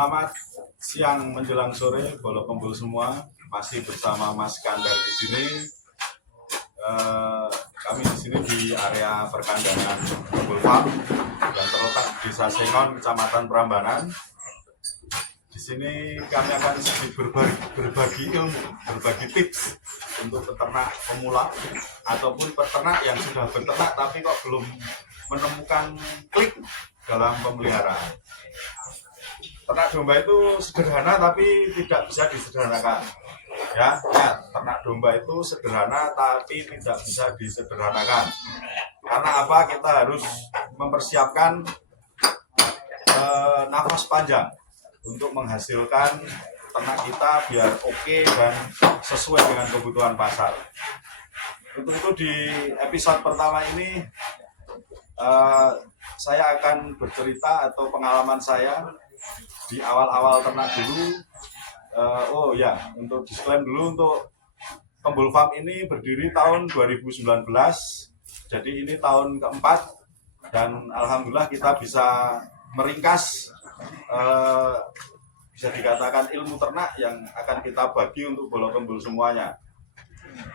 Selamat siang menjelang sore, bolok kumpul semua. Masih bersama Mas Kandar di sini. Kami di sini di area perkandangan Kumpul Farm yang terletak di Desa Sengon, Kecamatan Prambanan. Di sini kami akan sedikit berbagi ilmu, berbagi tips untuk peternak pemula ataupun peternak yang sudah beternak tapi kok belum menemukan klik dalam pemeliharaan. Ternak domba itu sederhana tapi tidak bisa disederhanakan. Ya, ternak domba itu sederhana tapi tidak bisa disederhanakan. Karena apa? Kita harus mempersiapkan nafas panjang untuk menghasilkan ternak kita biar oke dan sesuai dengan kebutuhan pasar. Untuk itu di episode pertama ini saya akan bercerita atau pengalaman saya di awal-awal ternak dulu. Untuk disclaimer dulu, untuk Kumpul Farm ini berdiri tahun 2019. Jadi ini tahun keempat dan alhamdulillah kita bisa meringkas bisa dikatakan ilmu ternak yang akan kita bagi untuk bolok kumpul semuanya.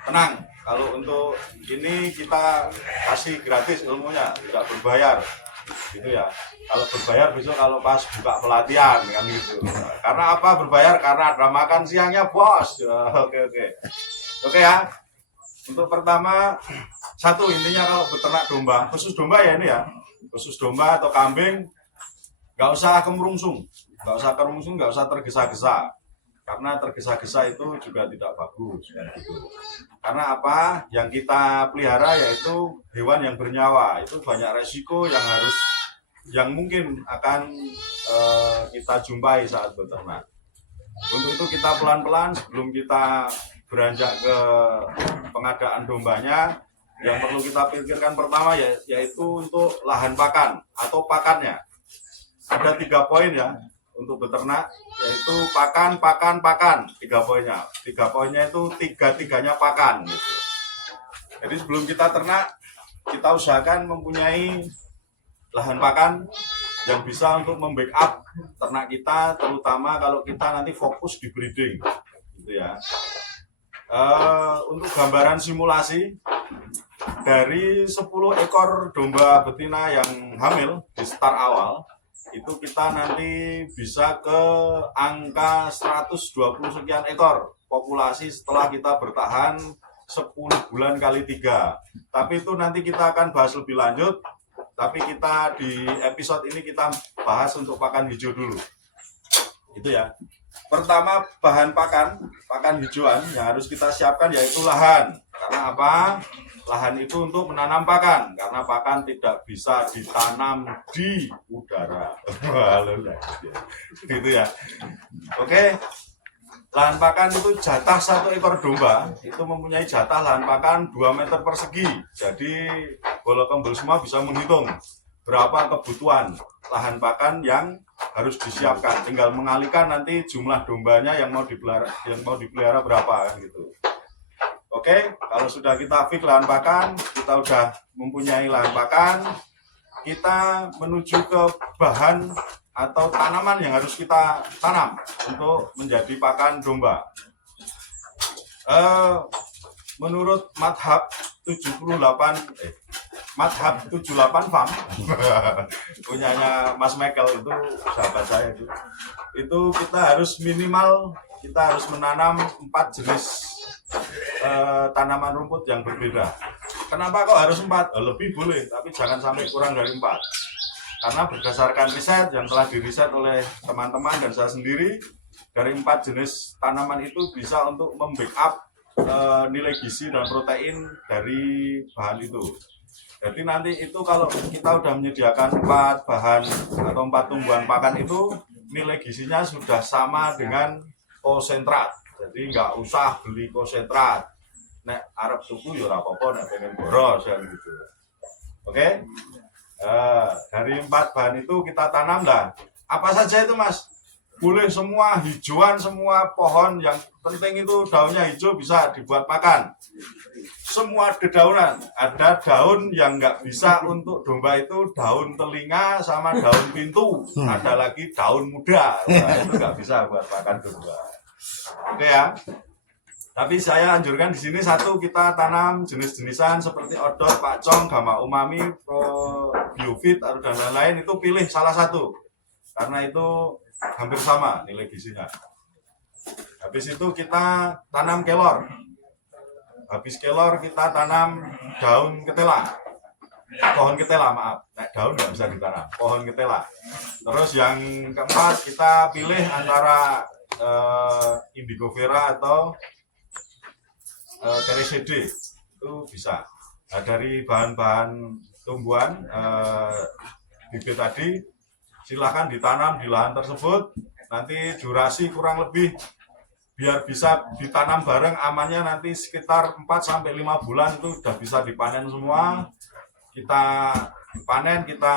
Tenang, kalau untuk ini kita kasih gratis ilmunya, tidak berbayar. Gitu ya. Kalau berbayar besok kalau pas buka pelatihan kan gitu. Karena apa berbayar? Karena ada makan siangnya, bos. Oke ya. Untuk pertama, satu intinya kalau beternak domba, khusus domba ya ini ya. Khusus domba atau kambing, nggak usah kemerungsung, nggak usah tergesa-gesa. Karena tergesa-gesa itu juga tidak bagus. Karena apa? Yang kita pelihara yaitu hewan yang bernyawa. Itu banyak resiko yang mungkin akan kita jumpai saat beternak. Untuk itu kita pelan-pelan sebelum kita beranjak ke pengadaan dombanya, yang perlu kita pikirkan pertama yaitu untuk lahan pakan atau pakannya. Ada 3 poin ya untuk beternak, yaitu pakan, 3 poinnya. 3 poinnya itu tiga-tiganya pakan gitu. Jadi sebelum kita ternak, kita usahakan mempunyai lahan pakan yang bisa untuk membackup ternak kita, terutama kalau kita nanti fokus di breeding gitu ya. Untuk gambaran simulasi, dari 10 ekor domba betina yang hamil di start awal, itu kita nanti bisa ke angka 120 sekian ekor populasi setelah kita bertahan 10 bulan kali 3. Tapi itu nanti kita akan bahas lebih lanjut. Tapi kita di episode ini kita bahas untuk pakan hijau dulu. Itu ya. Pertama, bahan pakan hijauan yang harus kita siapkan yaitu lahan. Karena apa? Lahan itu untuk menanam pakan, karena pakan tidak bisa ditanam di udara. Gitu ya. Oke. Lahan pakan itu jatah 1 ekor domba itu mempunyai jatah lahan pakan 2 meter persegi. Jadi bolok kumpul semua bisa menghitung berapa kebutuhan lahan pakan yang harus disiapkan. Tinggal mengalihkan nanti jumlah dombanya yang mau dipelihara berapa gitu. Oke, kalau sudah kita fix lahan pakan, kita udah mempunyai lahan pakan, kita menuju ke bahan atau tanaman yang harus kita tanam untuk menjadi pakan domba. Menurut Madhab 78 Farm punyanya Mas Michael, itu sahabat saya itu kita harus menanam 4 jenis tanaman rumput yang berbeda. Kenapa kok harus 4? Lebih boleh, tapi jangan sampai kurang dari 4. Karena berdasarkan riset yang telah diriset oleh teman-teman dan saya sendiri, dari 4 jenis tanaman itu bisa untuk membackup nilai gizi dan protein dari bahan itu. Jadi nanti itu kalau kita sudah menyediakan 4 bahan atau 4 tumbuhan pakan itu, nilai gizinya sudah sama dengan konsentrat. Jadi nggak usah beli konsentrat. Nek arep tuku ya ora apa-apa, nek pengen boros kan gitu. Oke? Dari 4 bahan itu kita tanam lah. Apa saja itu Mas? Boleh semua hijauan, semua pohon yang penting itu daunnya hijau bisa dibuat pakan. semua dedaunan. Ada daun yang nggak bisa untuk domba itu daun telinga sama daun pintu. Ada lagi daun muda. Nah, itu nggak bisa buat pakan domba. Oke ya. Tapi saya anjurkan di sini satu kita tanam jenis-jenisan seperti odot, pakcong, gama umami, biofit dan lain-lain itu pilih salah satu karena itu hampir sama nilai gizinya. Habis itu kita tanam kelor. Habis kelor kita tanam daun ketela. Pohon ketela maaf, daun nggak bisa ditanam. Pohon ketela. Terus yang keempat kita pilih antara indigo vera atau Tereside itu bisa. Nah, dari bahan-bahan tumbuhan bibit tadi silahkan ditanam di lahan tersebut. Nanti durasi kurang lebih biar bisa ditanam bareng amannya nanti sekitar 4-5 bulan itu sudah bisa dipanen semua. Kita panen, kita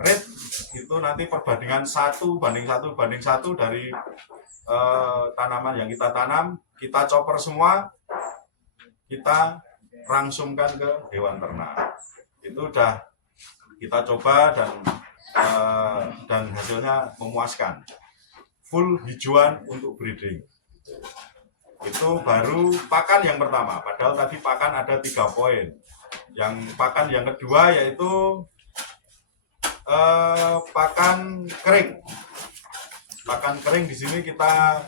rate itu nanti perbandingan 1:1 dari tanaman yang kita tanam, kita chopper semua, kita rangsungkan ke hewan ternak. Itu udah kita coba dan hasilnya memuaskan. Full hijauan untuk breeding. Itu baru pakan yang pertama. Padahal tadi pakan ada 3 poin. Yang pakan yang kedua yaitu pakan kering. Pakan kering di sini kita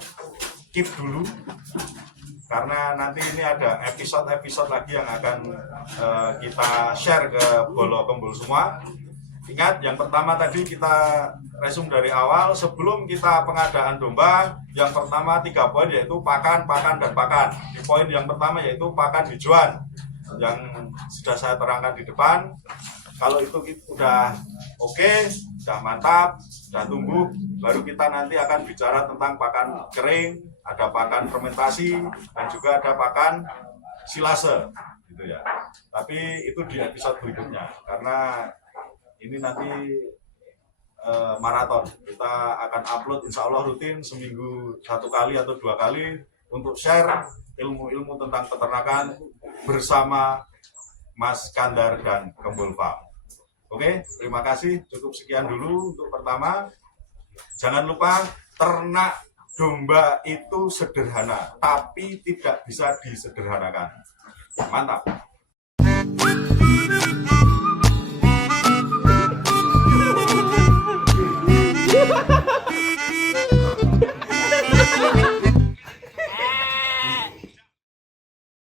keep dulu. Karena nanti ini ada episode lagi yang akan kita share ke Bolo Kembul semua. Ingat, yang pertama tadi kita resum dari awal, sebelum kita pengadaan domba, yang pertama 3 poin yaitu pakan, dan pakan. Di poin yang pertama yaitu pakan hijauan, yang sudah saya terangkan di depan. Kalau itu udah oke, udah mantap, udah tumbuh, baru kita nanti akan bicara tentang pakan kering, ada pakan fermentasi, dan juga ada pakan silase, gitu ya. Tapi itu di episode berikutnya, karena ini nanti maraton. Kita akan upload insya Allah rutin seminggu 1 kali atau 2 kali untuk share ilmu-ilmu tentang peternakan bersama Mas Kandar dan Kembul Farm. Oke, terima kasih. Cukup sekian dulu untuk pertama. Jangan lupa, ternak domba itu sederhana, tapi tidak bisa disederhanakan. Mantap.